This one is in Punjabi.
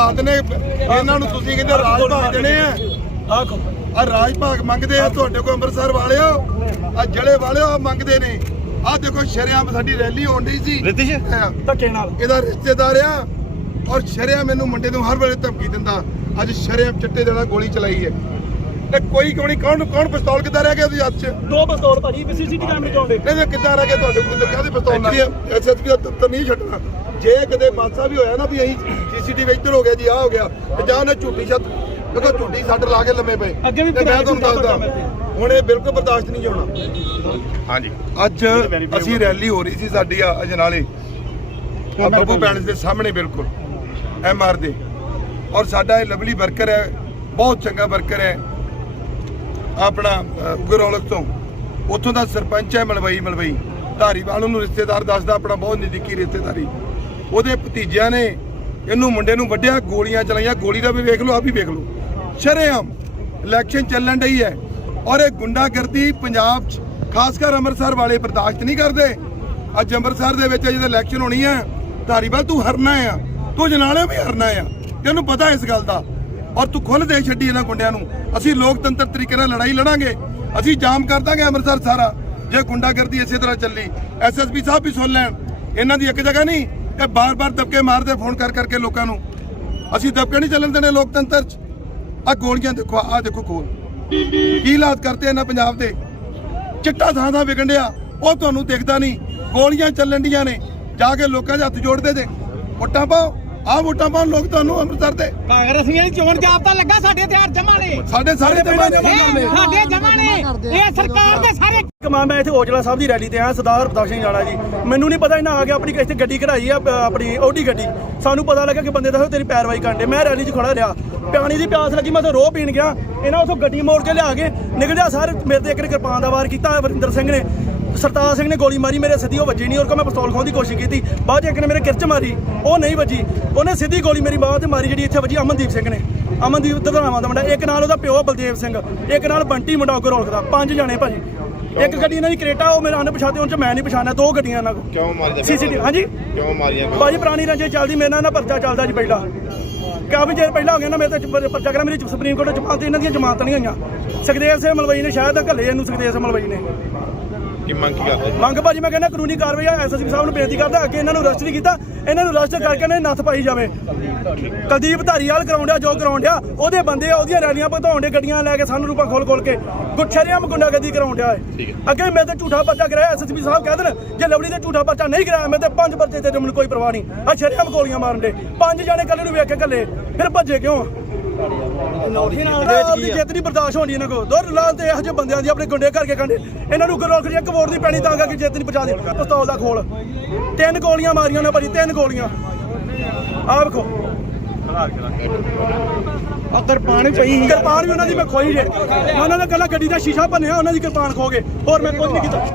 ਹਾਲਾਤ ਨੇ ਇਹਨਾਂ ਨੂੰ ਤੁਸੀਂ ਕਹਿੰਦੇ ਰਾਜ ਭਾਗ ਦੇਣੇ ਆ। ਆਖੋ ਆ ਰਾਜ ਭਾਗ ਮੰਗਦੇ ਆ ਤੁਹਾਡੇ ਕੋਲ ਅੰਮ੍ਰਿਤਸਰ ਵਾਲਿਓ ਆ ਜਲੇ ਵਾਲਿਓ ਆਹ ਮੰਗਦੇ ਨੇ। ਆ ਦੇਖੋ ਸ਼ਰਿਆਮ ਸਾਡੀ ਰੈਲੀ ਹੋਣ ਡਈ ਸੀ। ਰਿਤਿਸ਼? ਧੱਕੇ ਨਾਲ। ਇਹਦਾ ਰਿਸ਼ਤੇਦਾਰ ਆ ਔਰ ਸ਼ਰਿਆਮ ਮੈਨੂੰ ਮੁੰਡੇ ਨੂੰ ਹਰ ਵੇਲੇ ਧਮਕੀ ਦਿੰਦਾ ਅੱਜ ਸ਼ਰਿਆਮ ਚਿੱਟੇ ਦੇਣਾ ਗੋਲੀ ਚਲਾਈ ਹੈ। ਤੇ ਕੋਈ ਕਿਉਂ ਨਹੀਂ ਕੌਣ ਕੌਣ ਪਿਸਤੌਲ ਕਿੱਦਾਂ ਰਹਿ ਗਿਆ ਉਹਦੇ ਹੱਥ 'ਚ? ਦੋ ਪਿਸਤੌਲ ਭਾਜੀ ਸੀਸੀਟੀ ਕੈਮਰੇ ਚੋਂਦੇ ਨਹੀਂ ਤੇ ਕਿੱਦਾਂ ਰਹਿ ਗਿਆ ਤੁਹਾਡੇ ਕੋਲ? ਤੇ ਕਾਹਦੀ ਪਿਸਤੌਲ ਨਾਲ। ਐਸਐਸਪੀ ਦਾ ਦਫ਼ਤਰ ਨਹੀਂ ਛੱਡਣਾ। ਜੇ ਕਦੇ ਬਾਦਸ਼ਾਹ ਵੀ ਹੋਇਆ ਨਾ ਵੀ ਅਸੀਂ ਸੀਸੀਟੀਵੀ ਇੱਧਰ ਹੋ ਗਿਆ ਜੀ ਆ ਹੋ ਗਿਆ ਤੇ ਜਾਂ ਉਹਨੇ ਝੂਠੀ ਛੱਤ ਦੇਖੋ ਝੂਠੀ ਸੱਟ ਲਾ ਕੇ ਲੰਮੇ ਪਏ। ਅੱਗੇ ਵੀ ਤੇ ਮੈਂ ਤੁਹਾਨੂੰ ਦੱਸਦਾ। ਹੁਣ ਇਹ ਬਿਲਕੁਲ ਬਰਦਾਸ਼ਤ ਨਹੀਂ ਹੋਣਾ। ਹਾਂਜੀ। ਅੱਜ ਅਸੀਂ ਰੈਲੀ ਹੋ ਰਹੀ ਸੀ ਸਾਡੀ ਆ ਅਜਨਾਲੇ ਬੱਬੂ ਪੈਲਸ ਦੇ ਸਾਹਮਣੇ ਬਿਲਕੁਲ ਐਮਆਰ ਦੇ। ਔਰ ਸਾਡਾ ਇਹ ਲਵਲੀ ਵਰਕਰ ਹੈ ਬਹੁਤ ਚੰਗਾ ਵਰਕਰ ਹੈ। ਆਪਣਾ ਅ, ਗੁਰੌਲਖ ਤੋਂ। ਉੱਥੋਂ ਦਾ ਸਰਪੰਚ ਹੈ ਮਲਵਈ ਮਲਵਈ। ਧਾਰੀਵਾਲ ਨੂੰ ਰਿਸ਼ਤੇਦਾਰ ਦੱਸਦਾ ਆਪਣਾ ਬਹੁਤ ਨਜ਼ਦੀਕੀ ਰਿਸ਼ਤੇਦਾਰੀ। ਉਹਦੇ ਭਤੀਜਿਆਂ ਨੇ ਇਹਨੂੰ ਮੁੰਡੇ ਨੂੰ ਵੱਢਿਆ, ਗੋਲੀਆਂ ਚਲਾਈਆਂ, ਗੋਲੀ ਦਾ ਵੀ ਵੇਖ ਲਓ ਆਪ ਵੀ ਵੇਖ ਲਓ। ਸ਼ਰੇਆਮ ਇਲੈਕਸ਼ਨ ਚੱਲਣ ਡਈ ਹੈ ਔਰ ਇਹ ਗੁੰਡਾਗਰਦੀ ਪੰਜਾਬ 'ਚ, ਖਾਸ ਕਰ ਅੰਮ੍ਰਿਤਸਰ ਵਾਲੇ ਬਰਦਾਸ਼ਤ ਨਹੀਂ ਕਰਦੇ। ਅੱਜ ਅੰਮ੍ਰਿਤਸਰ ਦੇ ਵਿੱਚ ਜਦੋਂ ਇਲੈਕਸ਼ਨ ਹੋਣੀ ਹੈ, ਧਾਰੀਵਾਲ ਤੂੰ ਹਰਨਾ ਆ, ਤੂੰ ਜਨਾਲੇ ਵੀ ਹਰਨਾ ਆ, ਤੈਨੂੰ ਪਤਾ ਇਸ ਗੱਲ ਦਾ। ਔਰ ਤੂੰ ਖੁੱਲ ਦੇ ਛੱਡੀ ਇਹਨਾਂ ਗੁੰਡਿਆਂ ਨੂੰ। ਅਸੀਂ ਲੋਕਤੰਤਰ ਤਰੀਕੇ ਨਾਲ ਲੜਾਈ ਲੜਾਂਗੇ, ਅਸੀਂ ਜਾਮ ਕਰ ਦਾਂਗੇ ਅੰਮ੍ਰਿਤਸਰ ਸਾਰਾ। ਜੇ ਗੁੰਡਾਗਰਦੀ ਇਸੇ ਤਰ੍ਹਾਂ ਚੱਲੀ ਐਸਐਸਪੀ ਸਾਹਿਬ ਵੀ ਸੁਣ ਲੈਣ, ਇਹਨਾਂ ਦੀ ਇੱਕ ਜਗ੍ਹਾ ਨਹੀਂ ਇਹ ਬਾਰ-ਬਾਰ ਦਬਕੇ ਮਾਰਦੇ ਫੋਨ ਕਰ ਕਰਕੇ ਲੋਕਾਂ ਨੂੰ। ਅਸੀਂ ਦਬਕੇ ਨਹੀਂ ਚੱਲਣ ਦੇਣੇ ਲੋਕਤੰਤਰ 'ਚ। ਆ ਗੋਲੀਆਂ ਦੇਖੋ ਆ ਦੇਖੋ ਕੋਲ ਕੀ ਹਾਲਾਤ ਕਰਤੇ ਇਹਨਾਂ ਪੰਜਾਬ ਦੇ? ਚਿੱਟਾ ਥਾਂ ਥਾਂ ਵਿਕਣ ਡਿਆ। ਉਹ ਤੁਹਾਨੂੰ ਦਿਖਦਾ ਨਹੀਂ। ਗੋਲੀਆਂ ਚੱਲਣ ਡੀਆਂ ਨੇ। ਜਾ ਕੇ ਲੋਕਾਂ ਦੇ ਹੱਥ ਜੋੜਦੇ ਤੇ ਵੋਟਾਂ ਪਾਓ। ਆ ਵੋਟਾਂ ਪਾਉਣ ਲੋਕ ਤੁਹਾਨੂੰ ਅੰਮ੍ਰਿਤਸਰ ਦੇ। ਕਾਂਗਰਸੀਆਂ ਦੀ ਚੋਣ ਜਾਬਤਾ ਲੱਗਾ ਸਾਡੇ ਹਥਿਆਰ ਜਮਾ ਨੇ ਸਾਡੇ ਸਾਰੇ ਜਮਾ ਜਮਾ ਇਹ ਸਾਡੇ ਜਮਾ ਨੇ ਇਹ ਸਰਕਾਰ ਦੇ ਸਾਰੇ ਕਮਾਂ ਮੈਂ ਇੱਥੇ ਔਜਲਾ ਸਾਹਿਬ ਦੀ ਰੈਲੀ ਤੇ ਆਇਆ ਸਰਦਾਰ ਪ੍ਰਤਾਪ ਸਿੰਘ ਜਾਣਾ ਜੀ। ਮੈਨੂੰ ਨਹੀਂ ਪਤਾ ਇਹਨਾਂ ਆ ਕੇ ਆਪਣੀ ਇੱਥੇ ਗੱਡੀ ਕਢਾਈ ਆ ਆਪਣੀ ਓਡੀ ਗੱਡੀ। ਸਾਨੂੰ ਪਤਾ ਲੱਗਾ ਕਿ ਬੰਦੇ ਦੱਸੋ ਤੇਰੀ ਪੈਰਵਾਈ ਕਰਦੇ ਮੈਂ ਰੈਲੀ 'ਚ ਖੜਾ ਰਿਹਾ। ਪਾਣੀ ਦੀ ਪਿਆਸ ਲੱਗੀ ਮੈਂ ਤਾਂ ਰੋਹ ਪੀਣ ਗਿਆ। ਇਹਨਾਂ ਉਥੋਂ ਗੱਡੀ ਮੋੜ ਕੇ ਲਿਆ ਕੇ ਨਿਕਲਿਆ ਸਾਰੇ। ਮੇਰੇ ਤੇ ਇੱਕ ਨੇ ਕਿਰਪਾਨ ਦਾ ਵਾਰ ਕੀਤਾ ਵਰਿੰਦਰ ਸਿੰਘ ਨੇ। ਸਰਤਾਜ ਸਿੰਘ ਨੇ ਗੋਲੀ ਮਾਰੀ ਮੇਰੇ ਸਿੱਧੀ ਉਹ ਵੱਜੀ ਨਹੀਂ ਔਰ ਕੋ ਮੈਂ ਪਿਸਤੌਲ ਖੋਣ ਦੀ ਕੋਸ਼ਿਸ਼ ਕੀਤੀ। ਬਾਅਦ ਇੱਕ ਨੇ ਮੇਰੇ ਕਿਰਚ ਮਾਰੀ ਉਹ ਨਹੀਂ ਵੱਜੀ। ਉਹਨੇ ਸਿੱਧੀ ਗੋਲੀ ਮੇਰੀ ਬਾਹ ਤੇ ਮਾਰੀ ਜਿਹੜੀ ਇੱਥੇ ਵੱਜੀ ਅਮਨਦੀਪ ਸਿੰਘ ਨੇ। ਅਮਨਦੀਪ ਦਧਾਵਾਂ ਦਾ ਮੁੰਡਾ ਇੱਕ ਨਾਲ ਉਹਦਾ ਪਿਓ ਬਲਦੇਵ ਸਿੰਘ ਇੱਕ ਨਾਲ ਬੰਟੀ ਮੁੰਡਾ ਉਗਰੋਲਕ ਦਾ ਪੰਜ ਜਾਣੇ ਭਾਜੀ। ਇੱਕ ਗੱਡੀ ਇਹਨਾਂ ਦੀ ਕਰੇਟਾ ਉਹ ਮੇਰਾ ਅਨਪਛਾਤੇ ਉਹਨਾਂ ਚ ਮੈਂ ਨਹੀਂ ਪਛਾਣਿਆ ਦੋ ਗੱਡੀਆਂ ਇਹਨਾਂ ਕੋਲ। ਕਿਉਂ ਮਾਰੀ ਸੀਸੀਟੀਵੀ ਹਾਂਜੀ? ਕਿਉਂ ਮਾਰੀਆਂ ਭਾਜੀ? ਪੁਰਾਣੀ ਰੰਜੇ ਚੱਲਦੀ ਮੇਰੇ ਨਾਲ ਨਾ ਪਰਚਾ ਚੱਲਦਾ ਜੀ ਪਹਿਲਾਂ। ਕਾਫੀ ਚਿਰ ਪਹਿਲਾਂ ਹੋ ਗਿਆ ਨਾ ਮੇਰੇ ਤੇ ਪਰ- ਪਰਚਾ ਕਰਾ ਮੇਰੀ ਸੁਪਰੀਮ ਕੋਰਟ ਚ ਪਾਉਂਦੇ ਇਹਨਾਂ ਦੀਆਂ ਜ਼ਮਾਨਤਾਂ ਨਹੀਂ ਹੋਈਆਂ। ਸੁਖਦੇਵ ਸਿੰਘ ਮਲਵਈ ਨੇ ਸ਼ਾਇਦ ਘੱਲੇ ਇਹਨੂੰ ਸੁਖਦੇਵ ਸਿੰਘ ਮਲਵਈ ਨੇ। ਕੀ ਮੰਗ ਕੀ ਕਰਦੇ? ਮੰਗ ਭਾਜੀ ਮੈਂ ਕਹਿੰਦਾ ਕਾਨੂੰਨੀ ਕਾਰਵਾਈ ਆ ਐਸਐਸਪੀ ਸਾਹਿਬ ਨੂੰ ਬੇਨਤੀ ਕਰਦਾ ਅੱਗੇ ਇਹਨਾਂ ਨੂੰ ਅਰੈਸਟ ਨਹੀਂ ਕੀਤਾ ਇਹਨਾਂ ਨੂੰ ਅਰੈਸਟ ਕਰਕੇ ਇਹਨਾਂ ਦੀ ਨੱਥ ਪਾਈ ਜਾਵੇ। ਕੁਲਦੀਪ ਧਾਰੀਵਾਲ ਕਰਾਉਂਦਿਆ ਜੋ ਕਰਾਉਂਦਿਆ ਉਹਦੇ ਬੰਦੇ ਆ, ਉਹਦੀਆਂ ਰੈਲੀਆਂ ਭਗਤਾਉਂਦੇ ਗੱਡੀਆਂ ਲੈ ਕੇ ਸਾਨੂੰ ਰੂਪਾ ਖੋਲ ਖੋਲ ਕੇ ਗੁੱਛਰਿਆਂ ਗੁੰਡਾਗਰਦੀ ਕਰਾਉਂਦਿਆ ਹੈ। ਅੱਗੇ ਮੈਂ ਤੇ ਝੂਠਾ ਪਰਚਾ ਕਰਾਇਆ ਐਸਐਸਪੀ ਸਾਹਿਬ ਕਹਿ ਦੇਣ ਜੇ ਲਵਲੀ ਤੇ ਝੂਠਾ ਪਰਚਾ ਨਹੀਂ ਕਰਾਇਆ ਮੈਂ ਤੇ ਪੰਜ ਪਰਚੇ ਤੇ ਮੈਨੂੰ ਕੋਈ ਪਰਵਾਹ ਨਹੀਂ। ਆ ਸ਼ਰਿਆਮ ਗੋਲੀਆਂ ਮਾਰਨ ਦੇ ਪੰਜ ਜਾਣੇ ਕੱਲੇ ਨੂੰ ਵੇਖ ਕੇ ਕੱਲੇ ਫਿਰ ਭੱਜੇ ਕਿਉਂ? ਨਾਲ ਦੀ ਜਿੱਤ ਨਹੀਂ ਬਰਦਾਸ਼ਤ ਹੋਣੀ ਇਹਨਾਂ ਕੋ ਦੋਰ ਲਾਲ ਤੇ ਇਹੋ ਜਿਹੇ ਬੰਦਿਆਂ ਦੀ ਆਪਣੇ ਗੁੰਡੇ ਕਰਕੇ ਕੰਡੇ। ਇਹਨਾਂ ਨੂੰ ਕਰੋ ਕਿ ਇੱਕ ਵੋਟ ਦੀ ਪੈਣੀ ਤਾਂ ਕਰਕੇ ਜਿੱਤ ਨਹੀਂ ਪਹੁੰਚਾ ਦੇ। ਪਿਸਤੌਲ ਦਾ ਖੋਲ। ਤਿੰਨ ਗੋਲੀਆਂ ਮਾਰੀਆਂ ਨੇ ਭਾਜੀ ਤਿੰਨ ਗੋਲੀਆਂ। ਆਹ ਵੇਖੋ। ਉਧਰ ਪਾਣੀ ਪਈ ਕਿਰਪਾਨ ਵੀ ਉਹਨਾਂ ਦੀ ਮੈਂ ਖੋਈ ਜੇ। ਉਹਨਾਂ ਦਾ ਕੱਲਾ ਗੱਡੀ ਦਾ ਸ਼ੀਸ਼ਾ ਭੰਨਿਆ ਉਹਨਾਂ ਦੀ ਕਿਰਪਾਨ ਖੋ ਗਏ। ਹੋਰ ਮੈਂ ਕੁਝ ਨਹੀਂ ਕੀਤਾ।